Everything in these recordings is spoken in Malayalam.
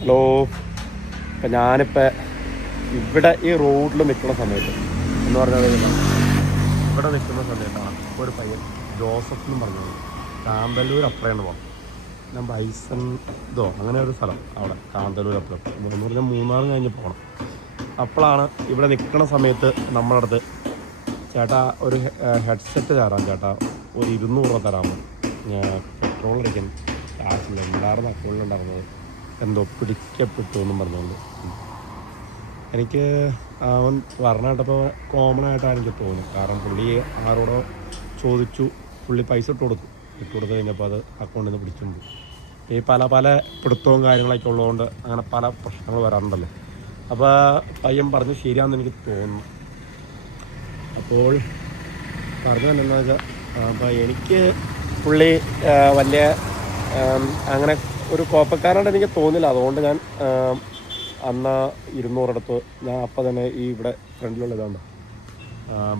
ഹലോ. ഇപ്പം ഞാനിപ്പോൾ ഇവിടെ ഈ റോഡിൽ നിൽക്കുന്ന സമയത്ത് എന്ന് പറഞ്ഞാൽ ഇവിടെ നിൽക്കുന്ന സമയത്താണ് ഒരു പയ്യൻ ജോസഫ് എന്ന് പറഞ്ഞത് കാന്തല്ലൂർ അപ്പുറയാണ് പോകണം ഞാൻ ബൈസൺ ഇതോ അങ്ങനെ ഒരു സ്ഥലം അവിടെ കാന്തല്ലൂർ അപ്പുറം എന്ന് പറഞ്ഞാൽ മൂന്നാർ കഴിഞ്ഞ് പോകണം അപ്പോഴാണ് ഇവിടെ നിൽക്കുന്ന സമയത്ത് നമ്മളടുത്ത് ചേട്ടാ ഒരു ഹെഡ്സെറ്റ് തരാം ചേട്ടാ. ഒരു ഇരുന്നൂറ് രൂപ തരാമോ ഞാൻ പെട്രോൾ അടിക്കാൻ കാശില്ല എല്ലാവരും അക്കൗണ്ടിലുണ്ടായിരുന്നത്? എന്തോ പിടിക്കപ്പെട്ടു എന്നും പറഞ്ഞുകൊണ്ട്. എനിക്ക് അവൻ പറഞ്ഞ കേട്ടപ്പോൾ കോമൺ ആയിട്ടാണ് എനിക്ക് തോന്നി കാരണം പുള്ളി ആരോടോ ചോദിച്ചു പുള്ളി പൈസ ഇട്ട് കൊടുത്തു. ഇട്ട് കൊടുത്തു കഴിഞ്ഞപ്പോൾ അത് അക്കൗണ്ടിൽ നിന്ന് പിടിച്ചു പോയി ഈ പല പല പിടുത്തവും കാര്യങ്ങളൊക്കെ ഉള്ളതുകൊണ്ട് അങ്ങനെ പല പ്രശ്നങ്ങൾ വരാറുണ്ടല്ലോ. അപ്പോൾ പയ്യൻ പറഞ്ഞു ശരിയാണെന്ന് എനിക്ക് തോന്നുന്നു. അപ്പോൾ പറഞ്ഞു എന്താണെന്ന് വെച്ചാൽ അപ്പോൾ എനിക്ക് പുള്ളി വലിയ അങ്ങനെ ഒരു കോപ്പക്കാരനായിട്ട് എനിക്ക് തോന്നില്ല. അതുകൊണ്ട് ഞാൻ അന്ന് ഇരുന്നൂറെടുത്ത് ഞാൻ അപ്പം തന്നെ ഈ ഇവിടെ ഫ്രണ്ടിലുള്ള ഇതാണ്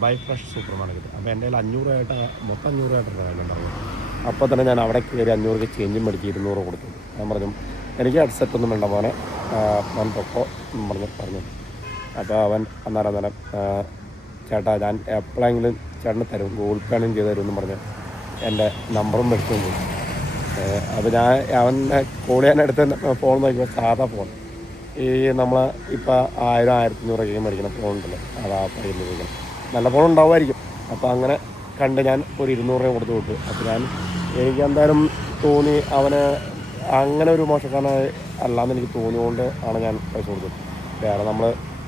ബൈ ഫ്രഷ് സൂപ്പർ മാർക്കറ്റ് അപ്പോൾ എന്റെ കയ്യിൽ അഞ്ഞൂറായിട്ട് മൊത്തം അഞ്ഞൂറായിട്ടാണ് കയ്യിലുണ്ടാവുക അപ്പോൾ തന്നെ ഞാൻ അവിടെ കയറി അഞ്ഞൂറ് ചേഞ്ചും മേടിച്ച് ഇരുന്നൂറ് കൊടുത്തു. ഞാൻ പറഞ്ഞു എനിക്ക് ഹെഡ്സെറ്റ് ഒന്നും വേണ്ട മോനെ. ഞാൻ പൊക്കോ പറഞ്ഞു പറഞ്ഞ്. അപ്പോൾ അവൻ അന്നേരം അന്നേരം ചേട്ടാ ഞാൻ എപ്പോഴെങ്കിലും ചേട്ടന് തരും ഗൂഗിൾ പേ ആണെങ്കിലും ചെയ്ത് തരും എന്ന് പറഞ്ഞ് എന്റെ നമ്പറും മേടിച്ചുകൊണ്ട് പോയി അപ്പോൾ ഞാൻ അവന്റെ കോൾ ചെയ്യാൻ എടുത്ത് ഫോൺ നോക്കിയപ്പോൾ സാധാ ഫോൺ ഈ നമ്മൾ ഇപ്പോൾ ആയിരം ആയിരത്തി അഞ്ഞൂറൊക്കെ മേടിക്കുന്ന ഫോൺ ഉണ്ടല്ലോ. അതാ പറയുന്നത് നല്ല ഫോൺ ഉണ്ടാവുമായിരിക്കും. അപ്പോൾ അങ്ങനെ കണ്ട് ഞാൻ ഒരു ഇരുന്നൂറ് രൂപ കൊടുത്തു വിട്ടു. അപ്പോൾ ഞാൻ എനിക്ക് എന്തായാലും തോന്നി അവന് അങ്ങനെ ഒരു മോശക്കാരനായി അല്ലാന്ന് എനിക്ക് തോന്നിയുകൊണ്ട് ആണ് ഞാൻ പൈസ കൊടുത്തത് വേറെ നമ്മൾ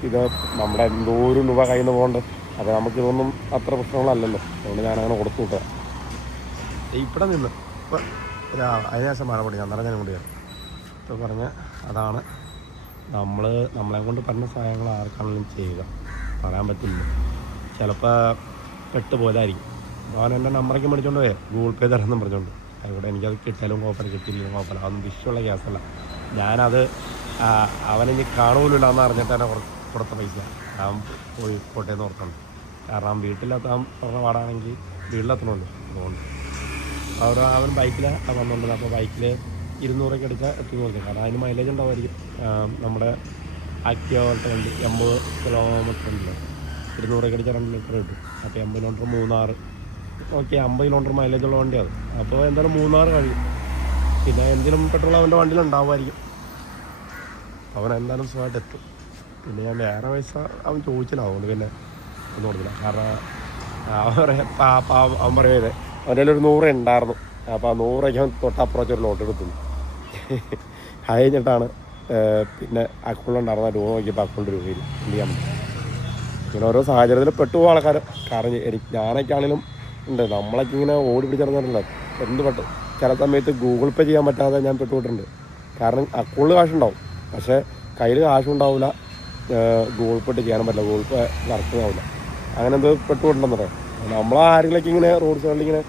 ഇത് നമ്മുടെ എന്തോരം രൂപ കയ്യിൽ നിന്ന് പോകണ്ട്. അപ്പോൾ നമുക്കിതൊന്നും അത്ര പ്രശ്നങ്ങളല്ലല്ലോ. അതുകൊണ്ട് ഞാനങ്ങനെ കൊടുത്തു വിട്ടതാണ് ഇവിടെ നിന്ന്. ഇപ്പം അതിനുശേഷം മഴ പൊടി അന്നേരം കൂടിയാണ് ഇപ്പോൾ പറഞ്ഞ അതാണ്. നമ്മൾ നമ്മളെ കൊണ്ട് പറഞ്ഞ സഹായങ്ങൾ ആർക്കാണെങ്കിലും ചെയ്യുക. പറയാൻ പറ്റില്ല. ചിലപ്പോൾ പെട്ട് പോയതായിരിക്കും അപ്പോൾ അവൻ എന്റെ നമ്പറൊക്കെ മേടിച്ചോണ്ട് പോയേ. ഗൂഗിൾ പേ തരാമെന്നും പറഞ്ഞുകൊണ്ട് അതുകൊണ്ട് എനിക്കത് കിട്ടാലും കുഴപ്പമില്ല കിട്ടിയില്ലെങ്കിലും കുഴപ്പമില്ല. അതൊന്നും വിഷയമുള്ള കേസല്ല. ഞാനത് അവനെനിക്ക് അവനിനി കാണുപോലും എന്ന് അറിഞ്ഞിട്ട് തന്നെ കൊടു- കൊടുത്ത പൈസ. അവൻ പോയി കോട്ടയെന്ന് ഓർക്കണം കാരണം വീട്ടിലെത്താൻ പറഞ്ഞ പാടാണെങ്കിൽ വീട്ടിലെത്തണമല്ലോ. അതുകൊണ്ട് അവർ അവൻ ബൈക്കിലാണ് വന്നിട്ടുണ്ട് അപ്പോൾ ബൈക്കിൽ ഇരുന്നൂറൊക്കെ എടുക്കാൻ എത്തി നോക്കാം കാരണം അതിന് മൈലേജ് ഉണ്ടാവുമായിരിക്കും. നമ്മുടെ ആക്ടിവ പോലത്തെ വണ്ടി എൺപത് കിലോമീറ്റർ ഉണ്ടല്ലോ. ഇരുന്നൂറൊക്കെ അടിച്ചാൽ രണ്ട് ലിറ്റർ കിട്ടും. അപ്പോൾ എൺപത് കിലോമീറ്റർ മൂന്നാറ്. ഓക്കെ അമ്പത് കിലോമീറ്റർ മൈലേജ് ഉള്ള വണ്ടിയാണ് അപ്പോൾ എന്തായാലും മൂന്നാറ് കഴിയും. പിന്നെ എന്തെങ്കിലും പെട്രോൾ അവന്റെ വണ്ടിയിൽ ഉണ്ടാവുമായിരിക്കും. അവൻ എന്തായാലും സുഖമായിട്ട് എത്തും. പിന്നെ ഞാൻ വേറെ പൈസ അവൻ ചോദിച്ചില്ല. അതുകൊണ്ട് പിന്നെ ഒന്നും കൊടുക്കില്ല കാരണം അവൻ പറയാ അവൻ പറയുന്നത് അവന്റെ ഒരു നൂറ് ഉണ്ടായിരുന്നു അപ്പോൾ ആ നൂറൊക്കെ അവൻ തൊട്ടപ്പുറത്ത് ഒരു നോട്ട് എടുത്തു. അത് കഴിഞ്ഞിട്ടാണ് പിന്നെ അക്കൗണ്ടിലുണ്ടായിരുന്ന രൂപ നോക്കിയപ്പോൾ അക്കൗണ്ട് രൂപയിൽ എന്ത് ചെയ്യാൻ പറ്റും. ഇങ്ങനെ ഓരോ സാഹചര്യത്തിൽ പെട്ടുപോകും ആൾക്കാർ കാരണം എനിക്ക് ഞാനൊക്കെ ആണെങ്കിലും ഉണ്ട്. നമ്മളൊക്കെ ഇങ്ങനെ ഓടി പിടിച്ചിറങ്ങാറില്ല എന്ത് പെട്ട്? ചില സമയത്ത് ഗൂഗിൾ പേ ചെയ്യാൻ പറ്റാതെ ഞാൻ പെട്ടുപോയിട്ടുണ്ട്. കാരണം അക്കൗണ്ടിൽ കാശുണ്ടാവും. പക്ഷേ കയ്യിൽ കാശുണ്ടാവില്ല ഗൂഗിൾ പേ ചെയ്യാനും പറ്റില്ല. ഗൂഗിൾ പേ വർക്ക് ആവില്ല അങ്ങനെ എന്തോ പെട്ടുപോയിട്ടുണ്ടെന്ന് പറയാം. നമ്മൾ ആരെങ്കിലൊക്കെ ഇങ്ങനെ റോഡ് സൈഡിൽ ഇങ്ങനെ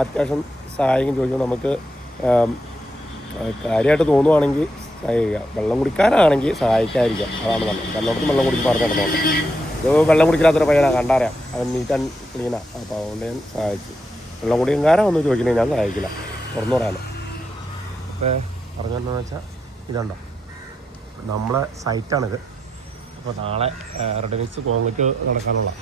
അത്യാവശ്യം സഹായം ചോദിക്കുമ്പോൾ നമുക്ക് കാര്യമായിട്ട് തോന്നുവാണെങ്കിൽ സഹായിക്കുക. വെള്ളം കുടിക്കാനാണെങ്കിൽ സഹായിക്കാതിരിക്കാം അതാണ് നല്ലത്. കണ്ണോടത്ത് വെള്ളം കുടിച്ച് പറഞ്ഞു നടന്നോളൂ. ഇത് വെള്ളം കുടിക്കാത്തൊരു പയ്യനാണ് കണ്ടറിയാം. അവൻ നീറ്റ് ആൻഡ് ക്ലീനാ അപ്പോൾ അതുകൊണ്ട് ഞാൻ സഹായിച്ചു. വെള്ളം കുടിക്കാരൻ ഒന്ന് ചോദിക്കണേ ഞാൻ സഹായിക്കില്ല. തുറന്നു പറയാനോ? അപ്പോൾ പറഞ്ഞതെന്നു വെച്ചാൽ ഇതുണ്ടോ? നമ്മളെ സൈറ്റാണിത് അപ്പോൾ നാളെ റെഡിമിക്സ് കോൺക്രീറ്റ് നടക്കാനുള്ള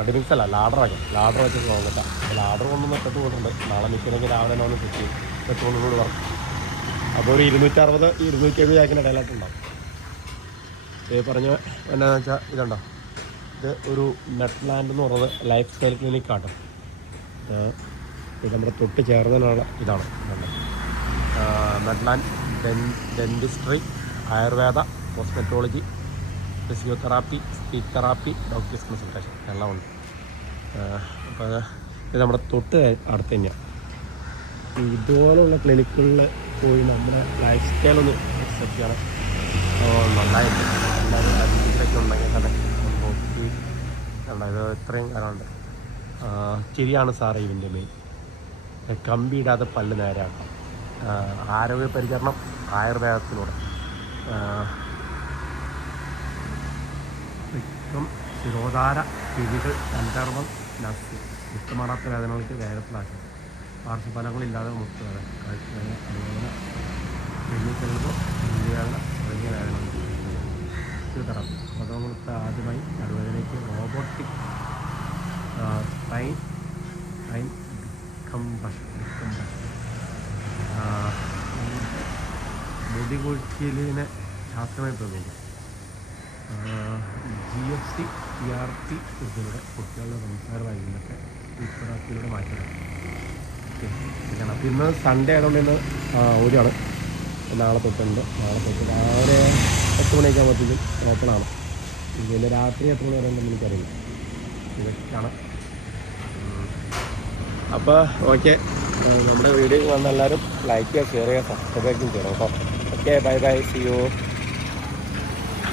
റെഡിമിക്സ് അല്ല ലാഡറൊക്കെ ലാഡർ വെച്ച് നോക്കട്ടെ ലാഡർ കൊണ്ടൊന്ന് പെട്ട് പോയിട്ടുണ്ട് നാളെ നിൽക്കണമെങ്കിൽ രാവിലെ ഒന്ന് സെറ്റ് ചെയ്യും. കൂടി വർക്ക് അപ്പോൾ ഒരു ഇരുന്നൂറ്ററുപത് ഇരുന്നൂറ്റി എഴുപത് ആക്കിന്റെ ഇടയിലായിട്ടുണ്ടാവും ഈ പറഞ്ഞ എന്താണെന്ന് വെച്ചാൽ ഇതുണ്ടോ? ഇത് ഒരു നെറ്റ് ലാൻഡ് എന്ന് പറയുന്നത് ലൈഫ് സ്റ്റൈൽ ക്ലിനിക് ആട്ടോ ഇത് നമ്മുടെ തൊട്ട് ചേർന്നതിനുള്ള ഇതാണ്. നെറ്റ്ലാൻഡ് dentistry Ayurveda ഹോസ്പിറ്റോളജി physiotherapy speech therapy doctors consultation. എല്ലാം ഉണ്ട് അപ്പോൾ ഇത് നമ്മുടെ തൊട്ട് അടുത്ത് തന്നെയാണ് ഇതുപോലുള്ള ക്ലിനിക്കുകളിൽ പോയി നമ്മുടെ ലൈഫ് സ്റ്റൈൽ ഒന്ന് അക്സെപ്റ്റ് ചെയ്യണം. നന്നായിട്ട് എല്ലാവരും അതിഥികളൊക്കെ ഉണ്ടെങ്കിൽ തന്നെ നോക്കി. ഇത് ഇത്രയും കാലമുണ്ട്. ശരിയാണ് സാറേ ഇതിന്റെ മെയിൻ കമ്പിയിടാതെ പല്ല് നേരെയാക്കാം ആ, ആരോഗ്യ പരിചരണം ആയുർവേദത്തിലൂടെ. രക്തം ശിരോധാര കിഴികൾ സന്ദർഭം നസ് വിട്ടുമാറാത്ത വേദനകൾക്ക് വേഗത്തിലാക്കി. പാർശ്വഫലങ്ങളില്ലാതെ മുക്തവേദന കാഴ്ചവേദന അതുപോലെ ചിലപ്പോൾ മുട്ടുവേദന തുടങ്ങിയ വേദന ഫിസിയോതെറാപ്പി പ്രഥമത്തെ ആദ്യമായി നടുവേദനയ്ക്ക് robotic spine spine decompression decompression മുടി കൊഴിച്ചിലിനെ ശാസ്ത്രമായി പ്രതികരിക്കും G F C T R T ഇതിലൂടെ കുട്ടികളുടെ സംസാര വൈകുന്നൊക്കെ ഇപ്പോഴത്തിലൂടെ മാറ്റണം അപ്പോൾ ഇന്ന് സൺഡേ ആയതുകൊണ്ട് ഇന്ന് ഓടിയാണ് നാളെ തൊട്ടുണ്ട്. നാളെ തൊട്ട് രാവിലെ എട്ട് മണിയൊക്കെ ആകുമ്പോഴത്തേക്കും ഓപ്പണാണ് ഇതിന്റെ രാത്രി എത്ര മണി വരെ ഉണ്ടെന്ന് എനിക്കറിയില്ല. ഇതൊക്കെയാണ്. അപ്പോൾ ഓക്കെ. നമ്മുടെ വീഡിയോ വന്ന എല്ലാവരും ലൈക്ക് ചെയ്യുക ഷെയർ ചെയ്യുക സബ്സ്ക്രൈബ് ചെയ്യുക ചെയ്യണം കേട്ടോ. Okay bye bye see you